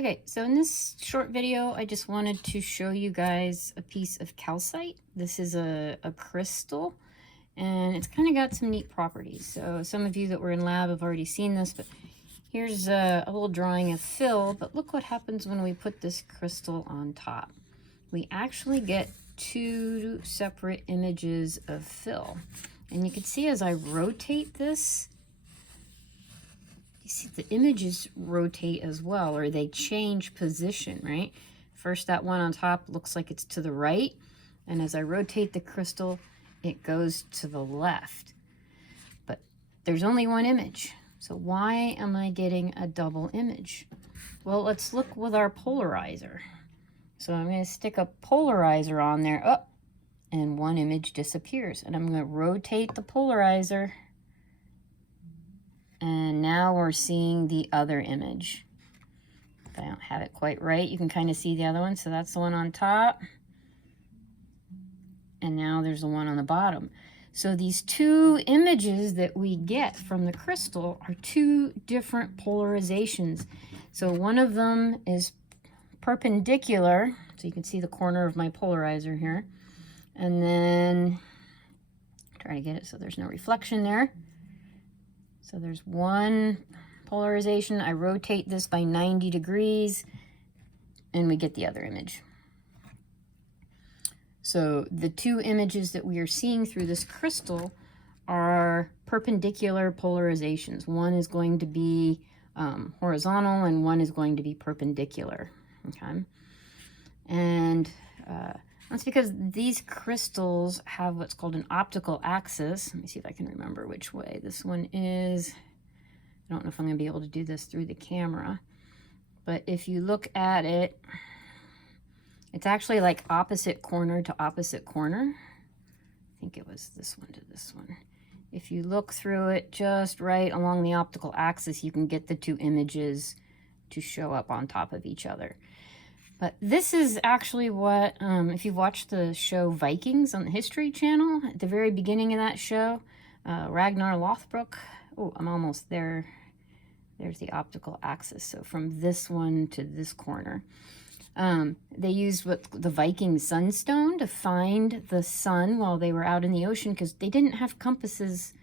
Okay, so in this short video, I just wanted to show you guys a piece of calcite. This is a crystal, and it's kind of got some neat properties. So some of you that were in lab have already seen this, but here's a little drawing of fill. But look what happens when we put this crystal on top. We actually get two separate images of fill. And you can see as I rotate this, see the images rotate as well, or they change position, right? First, that one on top looks like it's to the right, and as I rotate the crystal, it goes to the left. But there's only one image, so why am I getting a double image? Well, let's look with our polarizer. So I'm going to stick a polarizer on there, and one image disappears, and I'm going to rotate the polarizer. And now we're seeing the other image. If I don't have it quite right, you can kind of see the other one. So that's the one on top. And now there's the one on the bottom. So these two images that we get from the crystal are two different polarizations. So one of them is perpendicular. So you can see the corner of my polarizer here. And then try to get it so there's no reflection there. So there's one polarization. I rotate this by 90 degrees and we get the other image. So the two images that we are seeing through this crystal are perpendicular polarizations. One is going to be horizontal and one is going to be perpendicular. Okay. And that's because these crystals have what's called an optical axis. Let me see if I can remember which way this one is. I don't know if I'm going to be able to do this through the camera. But if you look at it, it's actually like opposite corner to opposite corner. I think it was this one to this one. If you look through it just right along the optical axis, you can get the two images to show up on top of each other. But this is actually what, if you've watched the show Vikings on the History Channel, at the very beginning of that show, Ragnar Lothbrok, oh, I'm almost there. There's the optical axis. So from this one to this corner. They used what the Viking sunstone to find the sun while they were out in the ocean because they didn't have compasses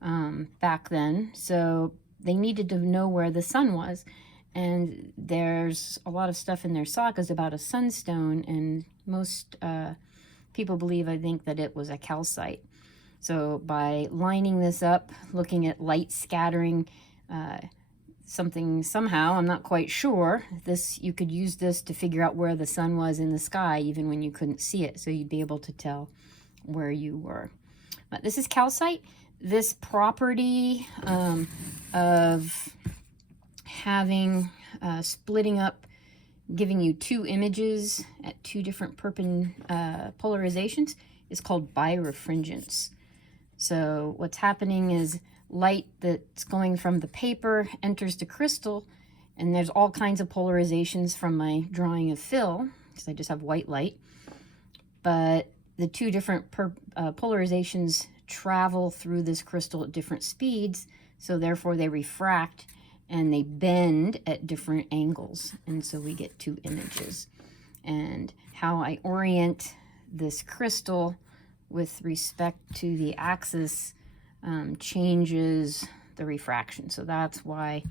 back then. So they needed to know where the sun was. And there's a lot of stuff in their sagas about a sunstone, and most people believe, I think, that it was a calcite. So by lining this up, looking at light scattering, somehow, I'm not quite sure, you could use this to figure out where the sun was in the sky, even when you couldn't see it, so you'd be able to tell where you were. But this is calcite. This property of having splitting up, giving you two images at two different polarizations is called birefringence. So what's happening is light that's going from the paper enters the crystal, and there's all kinds of polarizations from my drawing of fill, because I just have white light. But the two different polarizations travel through this crystal at different speeds, so therefore they refract and they bend at different angles, and so we get two images. And how I orient this crystal with respect to the axis changes the refraction. So that's why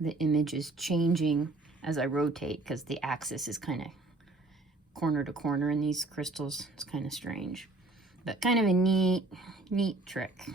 the image is changing as I rotate, because the axis is kind of corner to corner in these crystals. It's kind of strange, but kind of a neat trick.